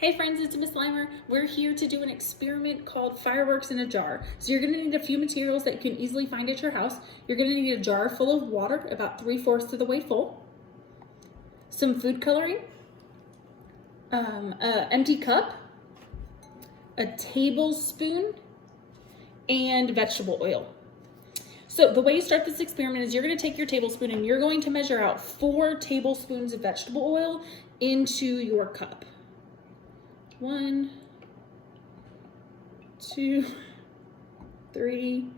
Hey friends, it's Miss Limer. We're here to do an experiment called fireworks in a jar. So you're gonna need a few materials that you can easily find at your house. You're gonna need a jar full of water, about 3/4 of the way full, some food coloring, an empty cup, a tablespoon, and vegetable oil. So the way you start this experiment is you're gonna take your tablespoon and you're going to measure out 4 tablespoons of vegetable oil into your cup. 1, 2, 3,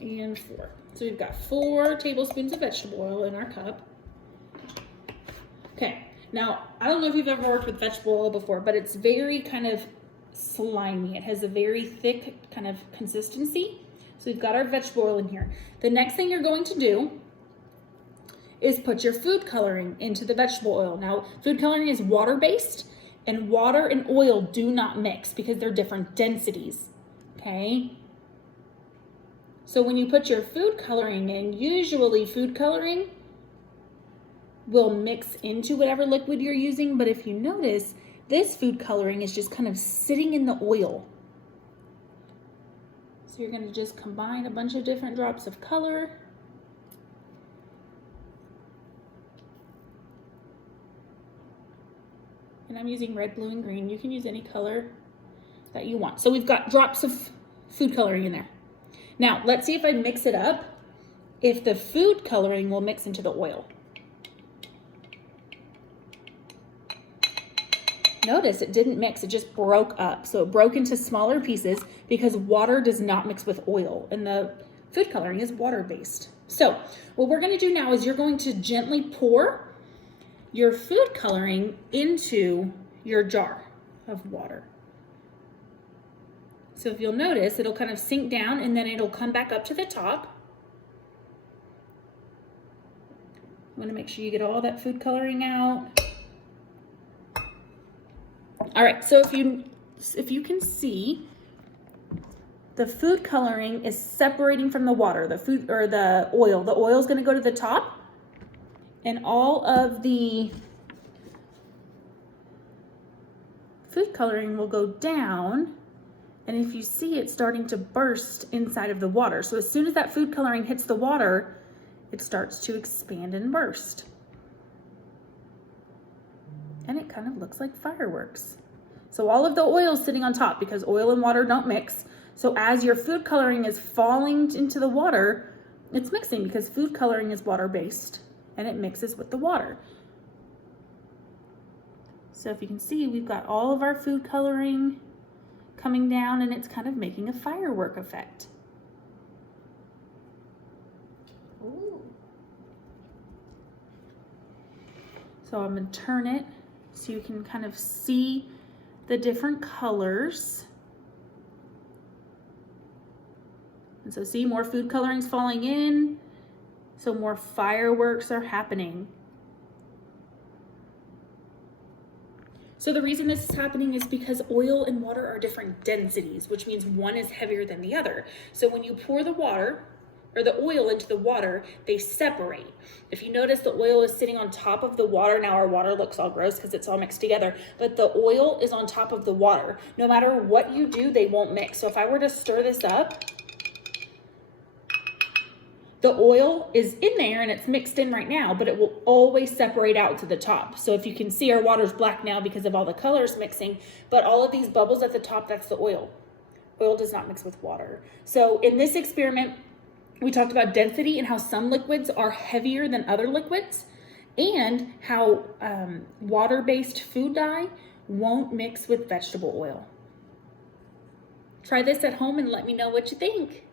and 4. So we've got 4 tablespoons of vegetable oil in our cup. Okay, now I don't know if you've ever worked with vegetable oil before, but it's very kind of slimy. It has a very thick kind of consistency. So we've got our vegetable oil in here. The next thing you're going to do is put your food coloring into the vegetable oil. Now, food coloring is water-based, and water and oil do not mix because they're different densities, okay? So when you put your food coloring in, usually food coloring will mix into whatever liquid you're using, but if you notice, this food coloring is just kind of sitting in the oil. So you're gonna just combine a bunch of different drops of color. And I'm using red, blue, and green. You can use any color that you want. So we've got drops of food coloring in there. Now, let's see if I mix it up, if the food coloring will mix into the oil. Notice it didn't mix, it just broke up. So it broke into smaller pieces because water does not mix with oil, and the food coloring is water-based. So what we're gonna do now is you're going to gently pour your food coloring into your jar of water. So if you'll notice, it'll kind of sink down and then it'll come back up to the top. You want to make sure you get all that food coloring out. All right, so if you can see, the food coloring is separating from the water, the oil. The oil is going to go to the top, and all of the food coloring will go down, and if you see, it's starting to burst inside of the water. So as soon as that food coloring hits the water, it starts to expand and burst. And it kind of looks like fireworks. So all of the oil is sitting on top because oil and water don't mix. So as your food coloring is falling into the water, it's mixing because food coloring is water-based and it mixes with the water. So if you can see, we've got all of our food coloring coming down and it's kind of making a firework effect. Ooh. So I'm gonna turn it so you can kind of see the different colors. And so see, more food coloring's falling in, so more fireworks are happening. So the reason this is happening is because oil and water are different densities, which means one is heavier than the other. So when you pour the water or the oil into the water, they separate. If you notice, the oil is sitting on top of the water. Now our water looks all gross because it's all mixed together, but the oil is on top of the water. No matter what you do, they won't mix. So if I were to stir this up, the oil is in there and it's mixed in right now, but it will always separate out to the top. So if you can see, our water's black now because of all the colors mixing, but all of these bubbles at the top, that's the oil. Oil does not mix with water. So in this experiment, we talked about density and how some liquids are heavier than other liquids, and how water-based food dye won't mix with vegetable oil. Try this at home and let me know what you think.